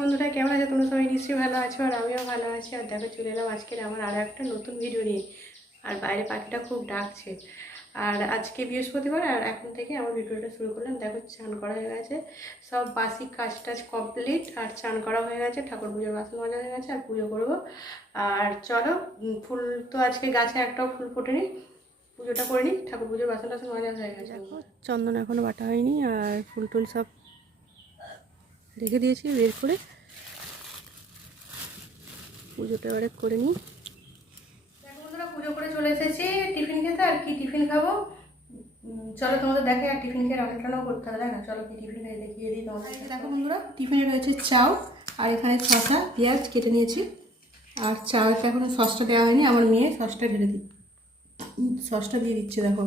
বন্ধুরা, কেমন আছে তোমরা? সবাই নিশ্চয়ই ভালো আছো, আর আমিও ভালো আছি। আর দেখো, চলে এলাম আজকের আমার আরও একটা নতুন ভিডিও নিয়ে। আর বাইরে পাখিটা খুব ডাকছে। আর আজকে বৃহস্পতিবার, আর এখন থেকে আমার ভিডিওটা শুরু করলাম। দেখো, চান করা হয়ে গেছে, সব বাসি কাজ টাজ কমপ্লিট। আর চান করা হয়ে গেছে, ঠাকুর পুজোর বাসন মাজা হয়ে গেছে, আর পুজো করবো। আর চলো, ফুল তো আজকে গাছে একটাও ফুল ফোটেনি, পুজোটা করে নিই। ঠাকুর পুজোর বাসন টাসন মাজা হয়ে গেছে। দেখো, চন্দন এখনও বাটা হয়নি, আর ফুল টুল সব রেখে দিয়েছি বের করে। পুজোটা এবারে করে নিই। দেখো বন্ধুরা, পুজো করে চলে এসেছি টিফিন খেতে। আর কি টিফিন খাবো চলো তোমাদের দেখে। আর টিফিন খেয়ে রান্না টান্নাও করতে হবে না। চলো কি টিফিন খাই দেখিয়ে দিই তোমাদের। দেখো বন্ধুরা, টিফিনে রয়েছে চাউ, আর এখানে শসা পেঁয়াজ কেটে নিয়েছি। আর চাউটা এখন সসটা দেওয়া হয়নি, আমার মেয়ে সসটা ঢেলে দিই, সসটা দিয়ে দিচ্ছে। দেখো,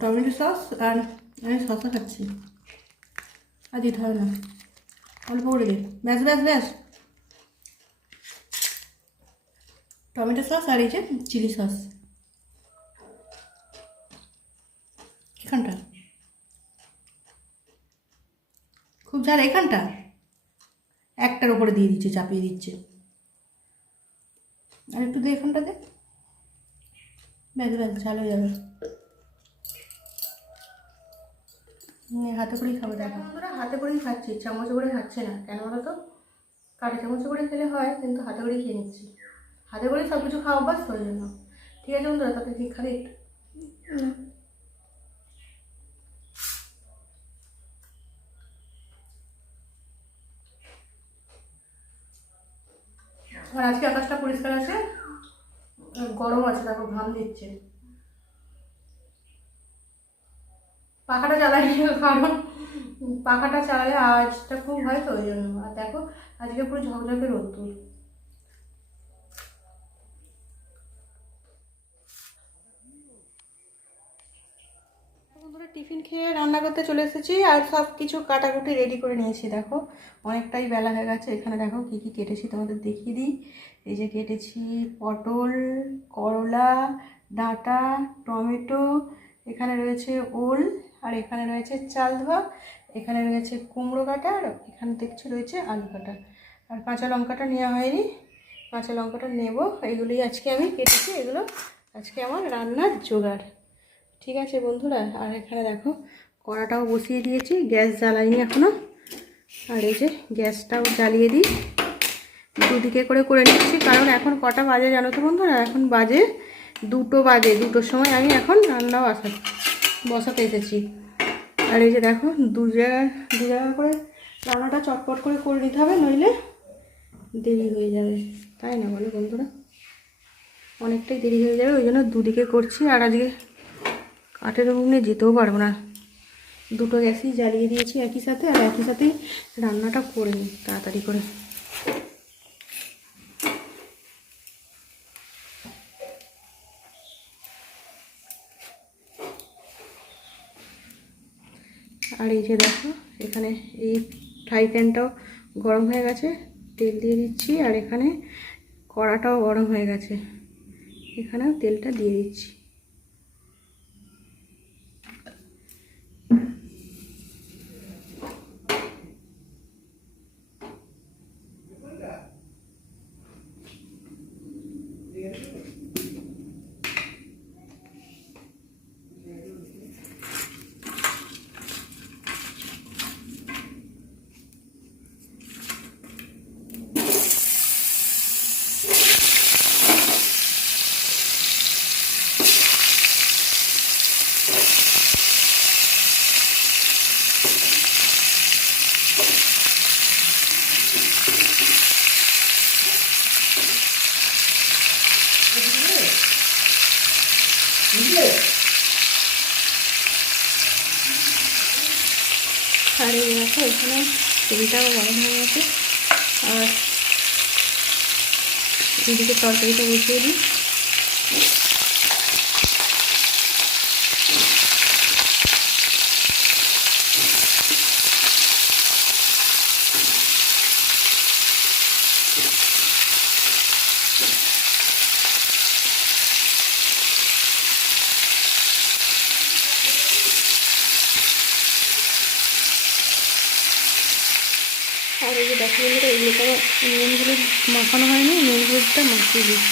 টমেটো সস, আর আমি শসা খাচ্ছি। আর দিতে হবে না, অল্প করে দিই, ব্যাস ব্যাস ব্যাস। টমেটো সস আর এই যে চিলি সস। এখানটা খুব ঝাল, এখানটা একটার উপরে দিয়ে দিচ্ছে, চাপিয়ে দিচ্ছে। আর একটু দে, এখানটা দে, ব্যাস ব্যাস, ঝাল হয়ে যাবে। হাতে করেই খাবো। দেখো বন্ধুরা, হাতে করেই খাচ্ছি, চামচে করে খাচ্ছে না। কেন বলো তো? কাঠে চামচে করে খেলে হয়, কিন্তু হাতে করেই খেয়ে নিচ্ছি। হাতে করেই সব কিছু খাওয়া অভ্যাস, ওই জন্য। ঠিক আছে বন্ধুরা, তাতে ঠিক খাবে একটু। আর আজকে আকাশটা পরিষ্কার আছে, গরম আছে। দেখো, ঘাম দিচ্ছে। পাখাটা চালাই, কারণ পাখাটা চালালে আওয়াজটা খুব হয়, তো ওই জন্য। আর দেখো, আজকে পুরো ঝকঝকে রোদ্দুর। বন্ধুরা, টিফিন খেয়ে রান্না করতে চলে এসেছি, আর সব কিছু কাটাকুটি রেডি করে নিয়েছি। দেখো, অনেকটাই বেলা হয়ে গেছে। এখানে দেখো কী কী কেটেছি, তোমাদের দেখিয়ে দিই। এই যে কেটেছি পটল, করলা, ডাঁটা, টমেটো, এখানে রয়েছে ওল, আর এখানে রয়েছে চাল ধোয়া, এখানে রয়েছে কুমড়ো কাটা, আর এখানে দেখছি রয়েছে আলু কাটা। আর কাঁচা লঙ্কাটা নেওয়া হয়নি, কাঁচা লঙ্কাটা নেব। এগুলোই আজকে আমি কেটেছি, এগুলো আজকে আমার রান্নার জোগাড়। ঠিক আছে বন্ধুরা, আর এখানে দেখো কড়াটাও বসিয়ে দিয়েছি, গ্যাস জ্বালাইনি এখনও। আর এই যে গ্যাসটাও জ্বালিয়ে দিই, দুদিকে করে নিচ্ছি। কারণ এখন কটা বাজে জানো তো বন্ধুরা? এখন বাজে 2টো বাজে। 2টোর সময় আমি এখন রান্নাও বসাতে এসেছি। আর এই যে দেখো, দু জায়গা করে রান্নাটা চটপট করে নিতে হবে, নইলে দেরি হয়ে যাবে, তাই না বলো বন্ধুরা? অনেকটাই দেরি হয়ে যাবে, ওই জন্য দুদিকে করছি। আর আজকে কাঠের উনুনে যেতেও পারবো না, 2টো গ্যাসই জ্বালিয়ে দিয়েছি একই সাথে। আর একই সাথেই রান্নাটা করে নিই তাড়াতাড়ি করে। আর এই যে দেখো, এখানে এই ফ্রাই প্যানটাও গরম হয়ে গেছে, তেল দিয়ে দিচ্ছি। আর এখানে কড়াটাও গরম হয়ে গেছে, এখানেও তেলটা দিয়ে দিচ্ছি। আর এই দেখো, এখানে তেলটাও গরম হয়ে গেছে। আর এদিকে তরকারিটা বসিয়ে দিই। আর এই যে দেখো বন্ধুরা, এগুলোকে আমার নুন হলুদ মাখানো হয়নি, নুন হলুদটা মাখিয়ে দিই।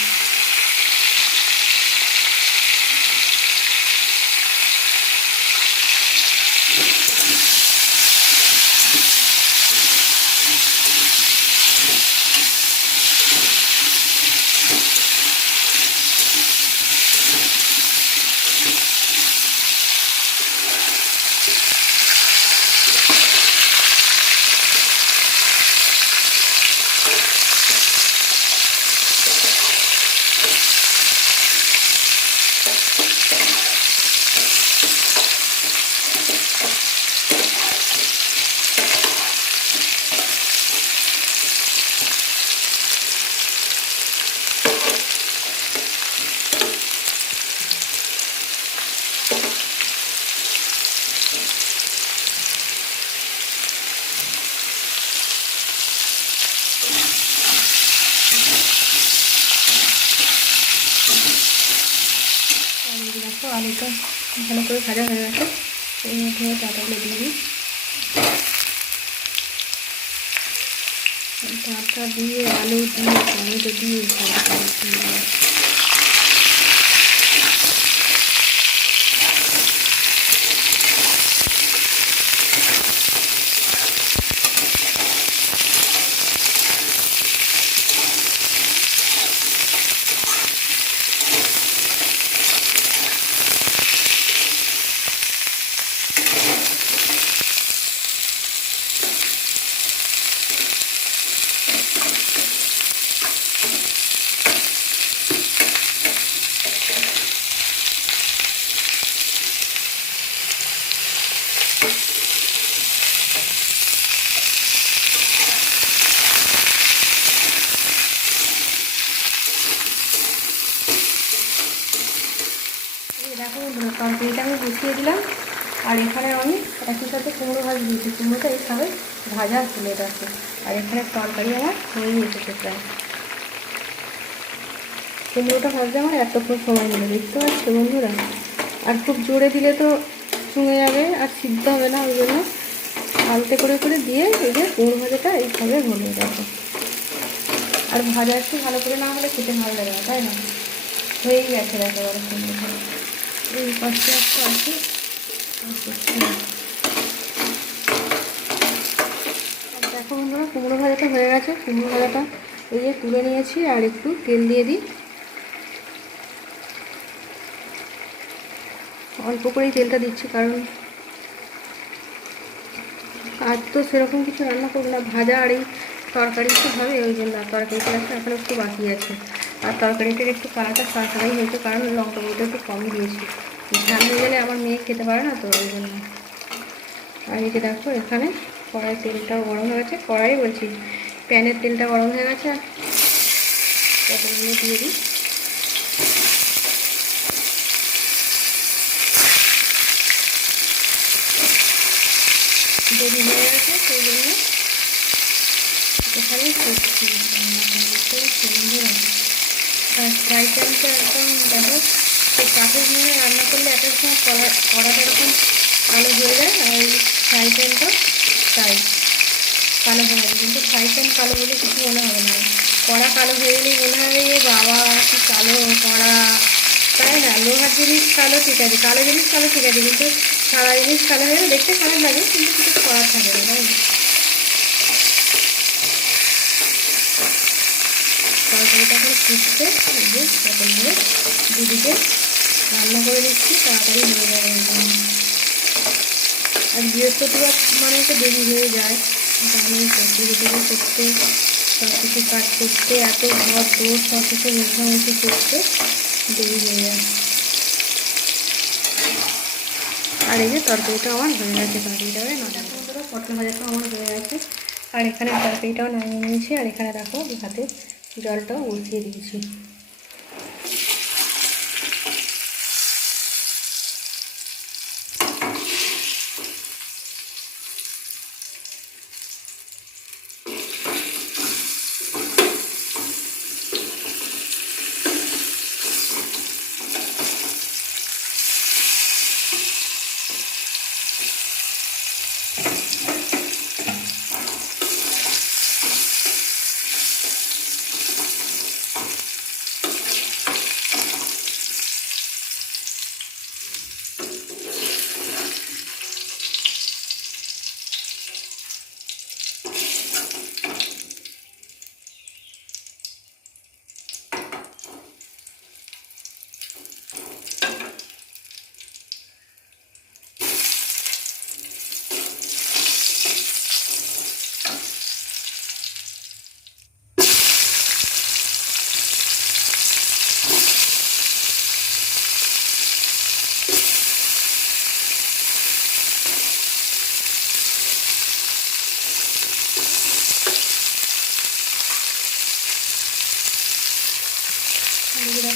দেখো আলুটা ভালো করে ভাজা হয়ে গেছে, এর মধ্যে ডাঁটাগুলো দিয়ে দিই। ডাঁটা দিয়ে আলু দিয়ে টমেটো দিয়ে দেখো বন্ধুরা, তরকারিটা আমি গুছিয়ে দিলাম। আর এখানে আমি একই সাথে কুমড়ো ভাজ দিয়েছি, কুমড়োটা এইভাবে ভাজা তুলে রাখি। আর এখানে তরকারি আমার হয়ে এসেছে প্রায়। কুমড়োটা ভাজতে আমার এতক্ষণ সময় নিল, দেখতে পাচ্ছ বন্ধুরা। আর খুব জোরে দিলে তো চুঙে যাবে আর সিদ্ধ হবে না, ওই জন্য আলতে করে করে দিয়ে এই যে কুমড়ো ভাজাটা এইভাবে হলো দেখো। আর ভাজা একটু ভালো করে না হলে খেতে ভালো লাগে না, তাই না? হয়েই গেছে দেখো বড় কুমড়ো ভাজা। এই পাশে একটা আছে, দেখো বন্ধুরা কুমড়ো ভাজাটা হয়ে গেছে। কুমড়ো ভাজাটা এই যে তুলে নিয়েছি, আর একটু তেল দিয়ে দিই। অল্প করেই তেলটা দিচ্ছি, কারণ আর তো সেরকম কিছু রান্না করবো না, ভাজা আর এই তরকারি তো হবে, ওই জন্য। আর তরকারিটা আছে এখন একটু বাকি আছে। আর তরকারিটার একটু কালারটা সারাই হয়েছে, কারণ লঙ্কা গুঁড়োটা একটু কমই দিয়েছি। ঝাল হয়ে গেলে আমার মেয়ে খেতে পারে না, তো ওই জন্য। আর এই যে দেখো এখানে কড়াই তেলটাও গরম হয়ে গেছে, কড়াই বলছি প্যানের তেলটা গরম হয়ে গেছে। আর পটলগুলো দিয়ে দিই। দেরি হয়ে গেছে, সেই জন্য এখানে করছি সুন্দর। আর ফ্রাই প্যানটা একদম দেখো, সেই কাঠের নিয়ে রান্না করলে একটা সময় কড়াটা এরকম কালো হয়ে যায়, আর এই ফ্রাই প্যানটা তাই কালো হয়ে যাবে। কিন্তু ফ্রাই প্যান কালো বলে কিছু মনে হবে না, কড়া কালো হয়ে গেলেই মনে হবে যে বাবা কি কালো কড়া, তাই না? লোহার জিনিস কালো ঠিক আছে, কালো জিনিস কালো ঠিক আছে, কিন্তু সারা জিনিস কালো হয়ে গেলে দেখতে খারাপ লাগে, কিন্তু কিছু করার থাকে না, তাই না? তরকারিটা এখন ফুটছে, এই যে পটলগুলো দুদিকে রান্না করে দিচ্ছি, তাড়াতাড়ি হয়ে যাবে এই জন্য। আর বৃহস্পতিবার মানে তো দেরি হয়ে যায়, জানি প্রতিদিকে করতে, সব কিছু কাজ করতে, এত ঘর দৌড় সব কিছু মুখোমুখি করতে দেরি হয়ে যায়। আর এই যে তরকারিটা আমার হয়ে গেছে, তরকারিটা না দেখো বন্ধুরা, পটল ভাজাটা আমার হয়ে গেছে। আর এখানে তরকারিটাও নামিয়ে নিয়েছি। আর এখানে দেখো ভাতে জলটাও বসিয়ে দিয়েছি।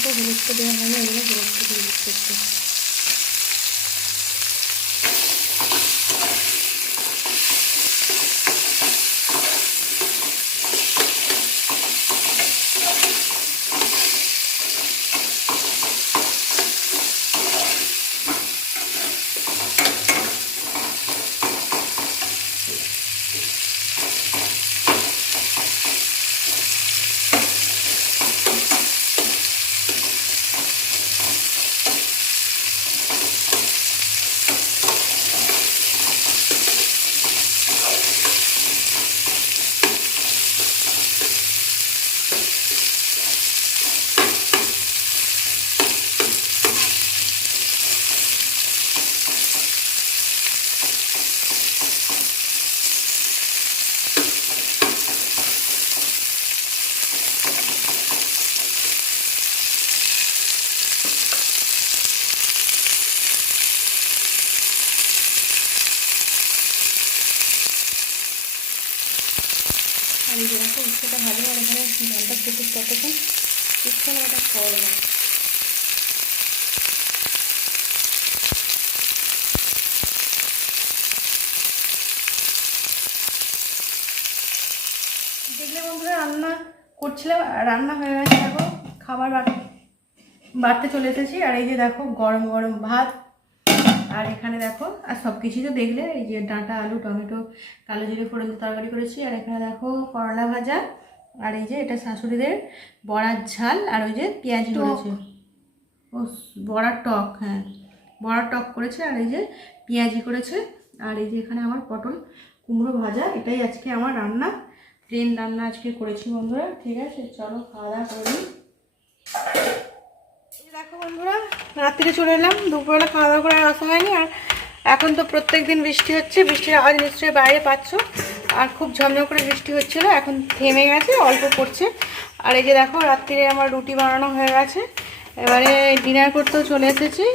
দেখো হলুদটা দেওয়া হয়নি, এগুলো হলুদটা দিয়ে দিচ্ছি একটু। আমি যেরকম উচ্ছেটা ভালো আর এখানে জলটা ফুটুক ততক্ষণ উচ্ছে না ওটা করবো। দেখলে বন্ধুরা রান্না করছিলাম, রান্না হয়ে গেছে, দেখো খাবার বাড়তে চলে এসেছি। আর এই যে দেখো গরম গরম ভাত, আর এখানে দেখো আর সব কিছুই তো দেখলে, এই যে ডাঁটা আলু টমেটো কালো জিরে ফোড়ন তরকারি করেছি, আর এখানে দেখো করলা ভাজা, আর এই যে এটা শাশুড়িদের বড়ার ঝাল, আর ওই যে পেঁয়াজি করেছে, ও বড়ার টক, হ্যাঁ বড়ার টক করেছে, আর এই যে পেঁয়াজি করেছে, আর এই যে এখানে আমার পটল কুমড়ো ভাজা। এটাই আজকে আমার রান্না, প্লেন রান্না আজকে করেছি বন্ধুরা। ঠিক আছে, চলো খাওয়া দাওয়া করে নিই। দেখো বন্ধুরা রাত্রিরে চলে এলাম, দুপুরবেলা খাওয়া দাওয়া করে আসা হয়নি। আর এখন তো প্রত্যেক দিন বৃষ্টি হচ্ছে, বৃষ্টির আওয়াজ নিশ্চয়ই বাইরে পাচ্ছ। আর খুব ঝমঝম করে বৃষ্টি হচ্ছিলো, এখন থেমে গেছে, অল্প পড়ছে। আর এই যে দেখো রাত্রিরে আমার রুটি বানানো হয়ে গেছে, এবারে ডিনার করতেও চলে এসেছি।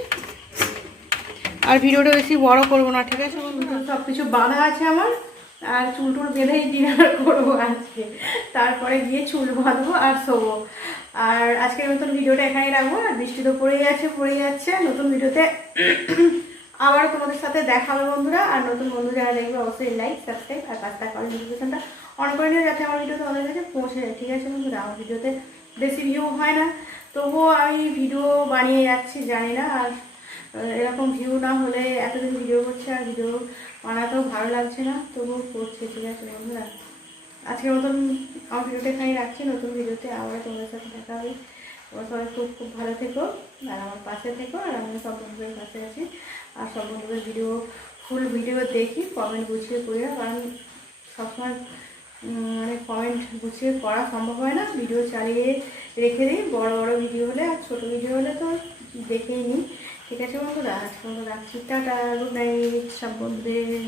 আর ভিডিওটা বেশি বড় করবো না, ঠিক আছে বন্ধুরা, সব কিছু বাঁধা আছে আমার, আর চুল টুল বেঁধেই ডিনার করবো আজকে, তারপরে গিয়ে চুল বাঁধবো আর শোবো। আর আজকের নতুন ভিডিওটা এখানেই রাখবো। আর বৃষ্টি তো পড়েই যাচ্ছে। নতুন ভিডিওতে আবারও তোমাদের সাথে দেখা হবে বন্ধুরা। আর নতুন বন্ধু যারা দেখবে অবশ্যই লাইক সাবস্ক্রাইব আর পাঁচটা কল নোটিফিকেশনটা অন করে নিও, যাতে আমার ভিডিও তোমাদের কাছে পৌঁছে যায়। ঠিক আছে বন্ধুরা, আমার ভিডিওতে বেশি ভিউ হয় না, তবুও আমি ভিডিও বানিয়ে যাচ্ছি, জানি না। আর এরকম ভিউ না হলে এতদিন ভিডিও করছে আর ভিডিও বানাতেও ভালো লাগছে না, তবুও করছে। ঠিক আছে বন্ধুরা, আজকের মতন আমার ভিডিওটা এখানেই রাখছি, নতুন ভিডিওতে আবার তোমাদের সাথে দেখা হবে। তোমরা সবাই খুব খুব ভালো থেকো আর আমার পাশে থেকো। আর আমি সব বন্ধুদের পাশে আছি, আর সব বন্ধুদের ফুল ভিডিও দেখি, কমেন্ট গুছিয়ে করি, কারণ সবসময় মানে কমেন্ট গুছিয়ে করা সম্ভব হয় না, ভিডিও চালিয়ে রেখে দিই। বড় বড় ভিডিও হলে আর ছোটো ভিডিও হলে তো দেখেই নিই। ঠিক আছে বন্ধুরা, আজকে রাখছি, টাটা, গুড নাইট সব বন্ধুদের।